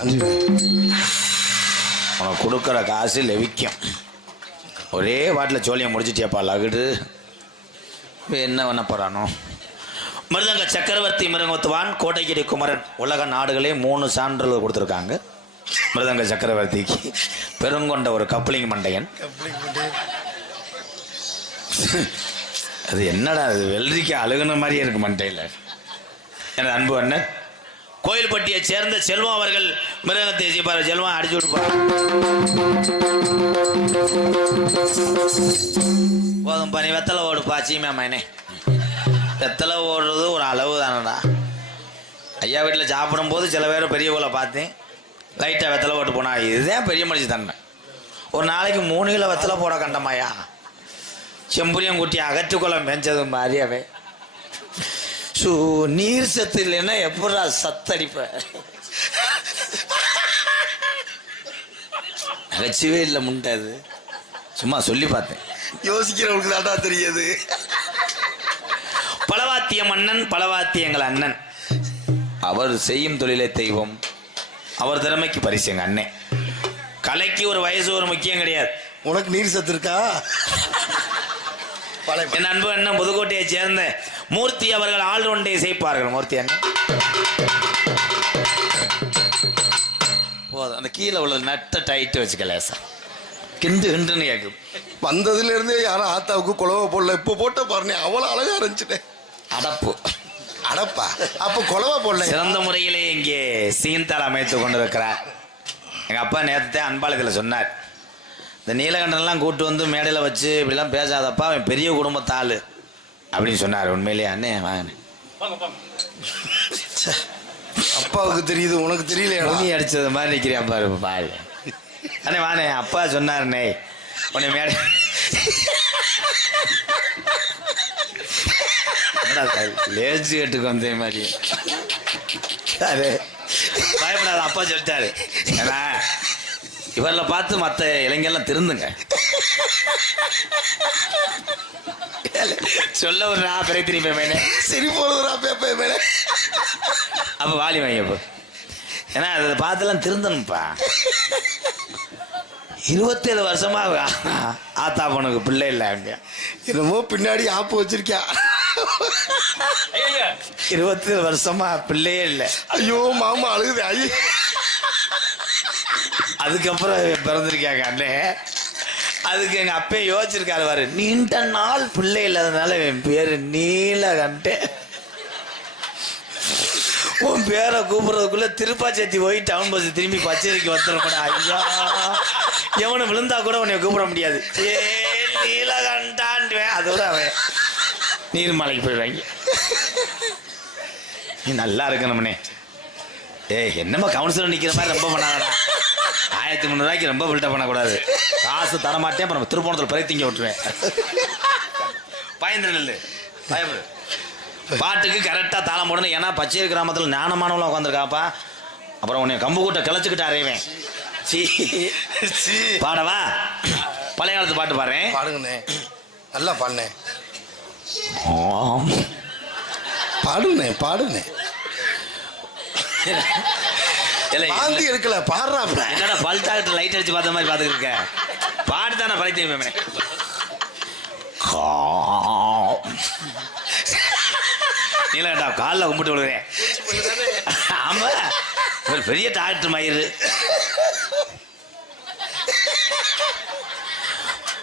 நன்றி உனக்கு கொடுக்குற காசு லெவிக்கும். ஒரே வாட்டில் சோழியை முடிச்சிட்டியாப்பா லகுடு. என்ன பண்ண போறானோ? மிருதங்க சக்கரவர்த்தி மிருகத்துவான் கோட்டைகிரி குமரன். உலக நாடுகளே மூணு சான்றிதழ் கொடுத்துருக்காங்க. மிருதங்க சக்கரவர்த்திக்கு. பெருங்கொண்ட ஒரு கப்ளிங் மண்டையன். அது என்னடா அது வெள்ளரிக்கு அழுகுன மாதிரியே இருக்கு மண்டையில். எனது அன்பு அண்ணன்? கோயில்பட்டியை சேர்ந்த செல்வம் அவர்கள் மிருகத்தை செய்ப்பார் செல்வம் அடிச்சு விட்டுப்பார் போதும் பண்ணி வெத்தலை ஓடு சீமா மயனே வெத்தலை ஓடுறது ஒரு அளவு தானடா. ஐயா வீட்டில் சாப்பிடும் போது சில பேர் பெரியவங்களை பார்த்தேன் லைட்டாக வெத்தலை போட்டு போனா இதுதான் பெரிய மனுஷ தண்டை ஒரு நாளைக்கு மூணு கிலோ வெத்தலை போட கண்டமாயா செம்புரியம் குட்டி அகற்றுக்குளம் மேய்ச்சது மாதிரியாவே ஸோ நீர் சத்து இல்லைன்னா எப்படா சத்தடிப்ப? நகைச்சுவே இல்லை முண்டை அது. சும்மா சொல்லி பார்த்தேன். யோசிக்கிறவங்களுக்கு தாண்டா தெரியுது. பலவாத்திய மன்னன் பலவாத்தியங்கள் அண்ணன். அவர் செய்யும் தொழிலே தெய்வம். அவர் திறமைக்கு பரிசு எங்க அண்ணன் கலைக்கு ஒரு வயசு ஒரு முக்கியம் கிடையாது. உனக்கு நீர் சத்து இருக்கா? என் அன்பு அண்ணன் புதுக்கோட்டையை சேர்ந்த மூர்த்தி அவர்கள் ஆள்ரவுண்டை இசைப்பார்கள் மூர்த்தி அண்ணன் போதும். அந்த கீழே உள்ள நட்டை டைட்டு வச்சுக்கல சார் கிண்டு கிண்டுன்னு கேட்கும் வந்ததுல இருந்தே யாரும் ஆத்தாவுக்கு குழவை போடல. இப்போ போட்ட பாருனே அவ்வளவு அழகா இருந்துச்சுட்டேன் அடப்பு. அடப்பா. அப்ப குழவை போடல. சிறந்த முறையிலே இங்கே சீன்தால் அமைத்து கொண்டிருக்கிறார். எங்கள் அப்பா நேரத்தை அன்பாளத்தில் சொன்னார். இந்த நீலகண்டன்லாம் கூட்டு வந்து மேடையில் வச்சு இப்படிலாம் பேசாதப்பா அவன் பெரிய குடும்பத்தாள். அப்படின்னு சொன்னார். உண்மையிலேயே அண்ணே ச்சே, அப்பாவுக்கு தெரியுது உனக்கு தெரியலையா துணி அடிச்சது மாதிரி நிற்கிறேன் பாரு பாரு. அண்ணே வாண்ணே அப்பா சொன்னாருண்ணே. உன்னை மேடை என்னடா சார், லேசு கட்டுக்கு வந்தே மாதிரி. அது பயப்படாத அப்பா சொல்லிட்டாரு. ஏன்னா இவரில் பார்த்து மற்ற இளைஞர்லாம் திருந்துங்க. சொல்ல ஒரு நான் பிறகு திரும்பி மேலே. சரி போடுறா பேப்பே மேல. அப்போ வாலி வாங்கிப்போ ஏன்னா அதை பார்த்துலாம் திருந்தணும்ப்பா. இருபத்தேழு வருஷமா ஆத்தா பொண்ணுக்கு பிள்ளை இல்லை அங்க. என்னமோ பின்னாடி ஆப்பு வச்சிருக்கியா? இருபத்தேழு வருஷமா பிள்ளையே இல்லை. ஐயோ மாமா அழுகுது ஐயோ. அதுக்கப்புறம் பிறந்திருக்காங்க அண்ணே? அதுக்கு எங்க அப்பே யோசிச்சிருக்காரு பாரு. நீண்ட நாள் பிள்ளை இல்லாதனால என் பேரு நீலகண்டே உன் பேரை கூப்பிடுறதுக்குள்ள திருப்பாச்சேத்தி போய் டவுன் பஸ் திரும்பி பச்சேரிக்கு வந்துடக்கூட ஐயா. எவனை விழுந்தா கூட உன்னை கூப்பிட முடியாது. ஏ நீலகண்டான்வேன் அதோட அவன். நீர்மலைக்கு போயிடுவாங்க. நீ நல்லா இருக்கணும்னே. ஏய் என்னம்மா கவுன்சிலர் நிற்கிற மாதிரி ரொம்ப பண்ணாதடா. ஆயிரத்தி முந்நூறுவாய்க்கு ரொம்ப பில்டப் பண்ணக்கூடாது. காசு தரமாட்டேன் அப்புறம் திருப்பணத்தில் பிறகு திங்க விட்டுருவேன். பயந்து நெல்லு. பயப்படு. பாட்டுக்கு கரெக்டாக தாளம் போடணும். ஏன்னா பச்சை கிராமத்தில் ஞானமானவளாம் உட்காந்துருக்காப்பா அப்புறம் உன்னை கம்பு கூட்ட கிளச்சிக்கிட்டு அறைவேன் சீ. சீ. பாடவா? பழைய காலத்து பாட்டு பாடுறேன் பாடுங்கண்ணே. நல்லா பாடுனே ஆம். பாடுனே பாடுனே வாந்தி எடுக்கல பாடுறாப்ல என்னடா பல் டாக்டர் லைட் அடிச்சு பார்த்த மாதிரி பார்த்துக்கிட்டு இருக்க? பாட்டு தானே பழைய நீலகண்டா காலில் கும்பிட்டு விழுகிறேன் ஆமா ஒரு பெரிய டாக்டர் மயிறு.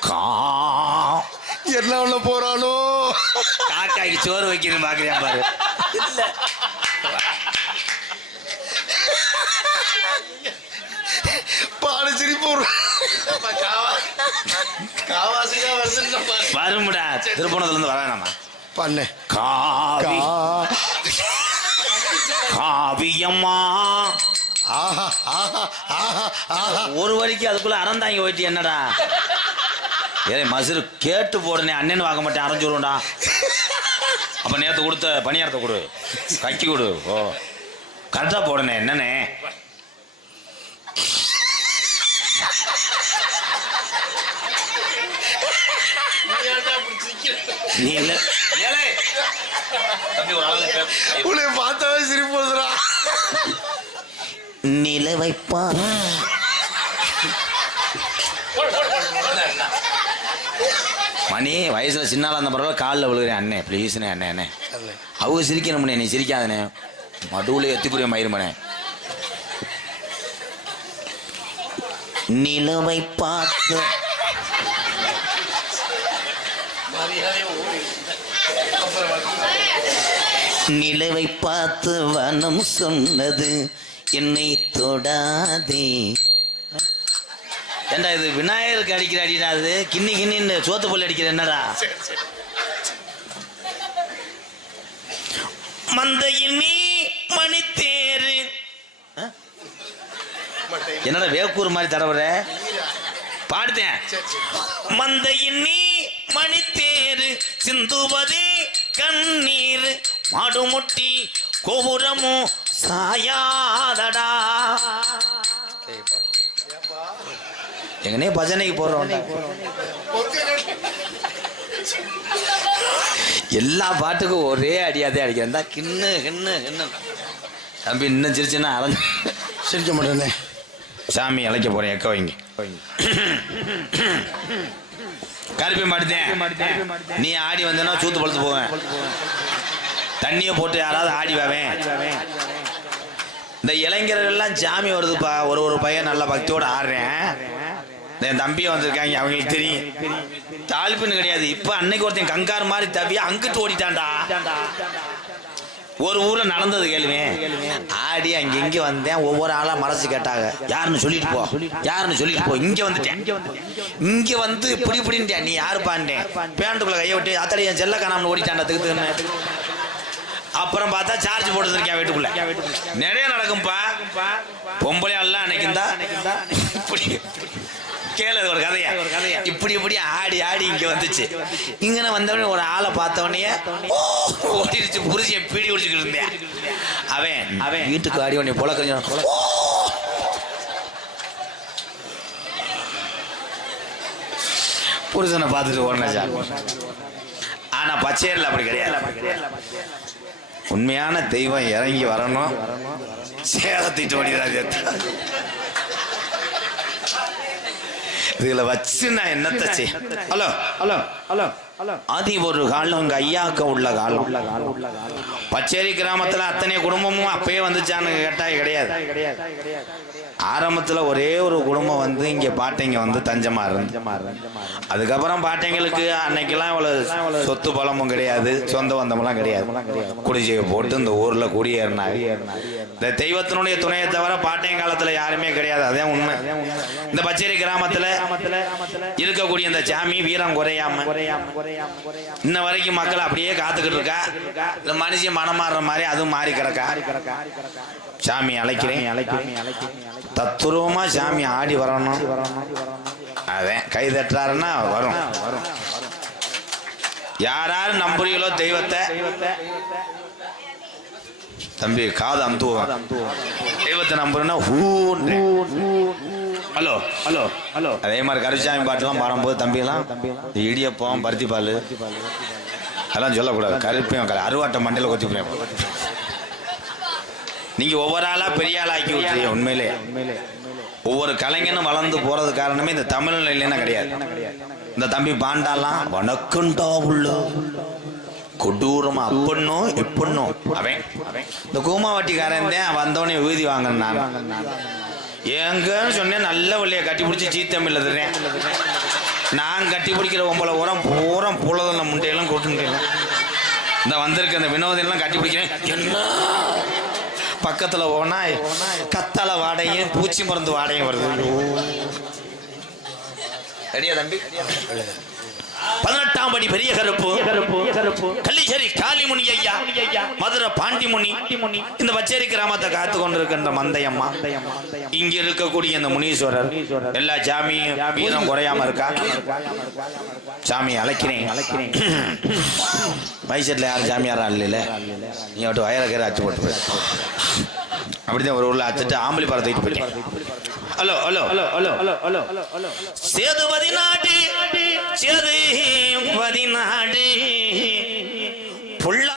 கா. என்ன ஒண்ணு போறானோ? காக்காய்க்கு சோறு வைக்கணும் பாக்குறேன் பாரு. இல்ல பாடு சிரிப்பு வரும். வரும்டா. திருப்பணத்துல இருந்து வரானாமா பண்ணே. காவி. காவியம்மா. ஆஹா ஆஹா ஆஹா ஆஹா. ஒரு வரைக்கும் அதுக்குள்ள அறந்தாங்க போயிட்டு என்னடா? ஏய் மசுரு கேட்டு போடுனே அண்ணன் வாங்க மாட்டேன் அரைஞ்சு விடுண்டா அப்ப நேத்து கொடுத்த பணியாரத்தை கொடு. கக்கி கொடு. ஓ. கரெக்டா போடுனே என்னண்ணே? நீ இல்ல உன்னை பார்த்தாவே சிரிப்பு வருதுடா நில மணி வயசுல சின்னால அந்த பரவாயில்ல காலில் விழுகிறேன். அண்ணே ப்ளீஸ்ண்ணே அண்ணே அண்ணே அவங்க சிரிக்கணும்ண்ணே நீ சிரிக்காதண்ணே. மதுவில் எத்துக்குரிய மயிருமனே நிலவை பார்த்து நிலவை பார்த்து வனம் சொன்னது என்னை தொடாதே. ஏண்டா இது விநாயகருக்கு அடிக்கிற அடிடா அது? கிண்ணி கிண்ணின்னு சோத்து பல்லு அடிக்கிற என்னடா? மந்தையில் நீ மணித்தேரு? என்னடா வேக்கூர் மாதிரி தடவுற? பாடுத்தேன் மந்தையில் நீ மணித்தேரு சிந்துவதே கண்ணீர் மாடுமுட்டி கோபுரமும் சாயாதடா. எங்கனே பஜனைக்கு போடுறோம் எல்லா பாட்டுக்கும் ஒரே அடியாதே அடிக்கிறேன். தான் கிண்ணு கிண்ணு கிண்ணு. தம்பி இன்னும் சிரிச்சுன்னா அலைஞ்சு சிரிக்க மாட்டேனே. சாமி அழைக்க போறேன். எக்க வைங்க. கருப்பி மாட்டுதேன். நீ ஆடி வந்தேன்னா சூத்து பழுத்து போவேன். தண்ணியை போட்டு யாராவது ஆடி வாவேன். இந்த இளைஞர்கள்லாம் சாமி வருதுப்பா. ஒரு ஒரு பையன் நல்ல பக்தியோட ஆடுறேன். என் தம்பியை வந்திருக்காங்க. அவங்களுக்கு தெரியும். தாழ்ப்புன்னு கிடையாது. இப்ப அன்னைக்கு ஒருத்தன் கங்கார் மாதிரி தவிய அங்கிட்டு ஓடிட்டான்டா. ஒரு ஊர்ல நடந்தது கேளுவேன் ஆடி அங்க இங்க வந்தேன். ஒவ்வொரு ஆளா மறைச்சு கேட்டாங்க. யாருன்னு சொல்லிட்டு போ. யாருன்னு சொல்லிட்டு போ. இங்க வந்துட்டேன். இங்க வந்து இப்படி இப்படின்ட்டேன். நீ யாரு பாண்டேன் பேண்டுக்குள்ள கையை விட்டு அத்தடி என் செல்ல காணாமல் திகுத்துன்னு. அப்புறம் பார்த்தா சார்ஜ் போட்டுருக்கேன் வீட்டுக்குள்ள. நிறைய நடக்கும்பா. பொம்பளை எல்லாம் அன்னைக்கு இப்படி கேளு ஒரு கதையா. இப்படி இப்படி ஆடி ஆடி இங்க வந்துச்சு. இங்க வந்தவனே ஒரு ஆளை பார்த்த உடனே ஓ, ஓடிடுச்சு புரிச்சு பீடி குடிச்சுக்கிட்டு இருந்தேன். அவன் அவன். வீட்டுக்கு ஆடி உடனே போல கொஞ்சம் புருஷனை பார்த்துட்டு ஓடன சார். ஆனா பச்சையரில் அப்படி கிடையாது. உண்மையான தெய்வம் இறங்கி வரணும். சேலத்திட்டு ஓடிடாது இதுல வச்சு நான் என்னத்த செய் ஹலோ ஹலோ ஹலோ ஆதி ஒரு காலம் உங்க ஐயாக்க உள்ள காலம் பச்சேரி கிராமத்துல அத்தனை குடும்பமும் அப்பயே வந்துச்சான்னு கேட்டா கிடையாது. ஆரம்பத்துல ஒரே ஒரு குடும்பம் வந்து இங்க பாட்டைங்க வந்து தஞ்சமா இருந்து அதுக்கப்புறம் பாட்டைங்களுக்கு அன்னைக்கெல்லாம் இவ்வளவு சொத்து பலமும் கிடையாது சொந்த பந்தமெல்லாம் கிடையாது. குடிசையை போட்டு இந்த ஊர்ல குடியேறினாங்க இந்த தெய்வத்தினுடைய துணையை தவிர பாட்டையன் காலத்துல யாருமே கிடையாது. அதே உண்மை. இந்த பச்சேரி கிராமத்துல இருக்கக்கூடிய இந்த சாமி வீரம் குறையாம இன்ன வரைக்கும் மக்கள் அப்படியே காத்துக்கிட்டு இருக்கா? இந்த மனுஷன் மனம் மாறுற மாதிரி அதுவும் மாறி கிடக்கா? சாமி அழைக்கிறேன். அழைக்கிறேன் தத்துருவமா சாமி ஆடி வரணும். அதே கை தட்டுறாருன்னா வரும். யார் யார் நம்புறீங்களோ தெய்வத்தை? தம்பி காது அமுத்துவோம். தெய்வத்தை நம்புறேன்னா ஹூ ஹலோ ஹலோ ஹலோ. அதே மாதிரி கருச்சாமி பாட்டுலாம் பாடும்போது தம்பியெல்லாம் இந்த இடியப்பம் பருத்தி பால். அதெல்லாம் சொல்லக்கூடாது. கருப்பையும் அருவாட்டை மண்டையில் கொத்தி போடுறேன் நீங்க ஒவ்வொரு ஆளா பெரிய ஆளா ஆக்கி விட்டுறீங்க உண்மையிலே. ஒவ்வொரு கலைஞனும் வளர்ந்து போறது காரணமே இந்த தமிழ் இல்லைன்னா கிடையாது. இந்த தம்பி பாண்டாலாம் வணக்கண்டா உள்ள. கொடூரமா அப்பண்ணும் இப்பண்ணும் அவன் இந்த கூமாவட்டிக்காரன் தான் வந்தவனே ஊதி வாங்கினேன் நான். எங்கன்னு சொன்னேன் நல்ல வழியை கட்டி பிடிச்சி சீத்தமில்ல தர்றேன். நான் கட்டி பிடிக்கிற ஒம்பளை உரம் பூரம் புலதல்ல முட்டையெல்லாம் கொட்டுட்டேன் இந்த வந்திருக்க இந்த வினோதெல்லாம் கட்டி பிடிக்கிறேன். என்ன? பக்கத்தில் போனா கத்தால வாடையும் பூச்சி மருந்து வாடையும் வருது. ரெடியா தம்பி. பதினெட்டாம் படி பெரிய கருப்பு. கள்ளிச்சேரி காளிமுனி ஐயா மதுரை பாண்டிமுனி. இந்த வச்சேரி கிராமத்தை காத்து கொண்டிருக்கின்ற மந்தையம்மா இங்க இருக்கக்கூடிய இந்த முனீஸ்வரர் எல்லா சாமியும் வீரம் குறையாம இருக்கா? சாமி அழைக்கிறேன். அழைக்கிறேன். மைசூர்ல யாரும் ஜாமியார் இல்லையில? நீ மட்டும் வயலக்கரை அச்சு போட்டு அப்படிதான் ஒரு ஊர்ல அச்சுட்டு ஆம்பளி படம் தூக்கிட்டு போயிட்டேன். Hello hello. Hello hello hello hello Sethupathi நாட்டி. चरी परिनाडी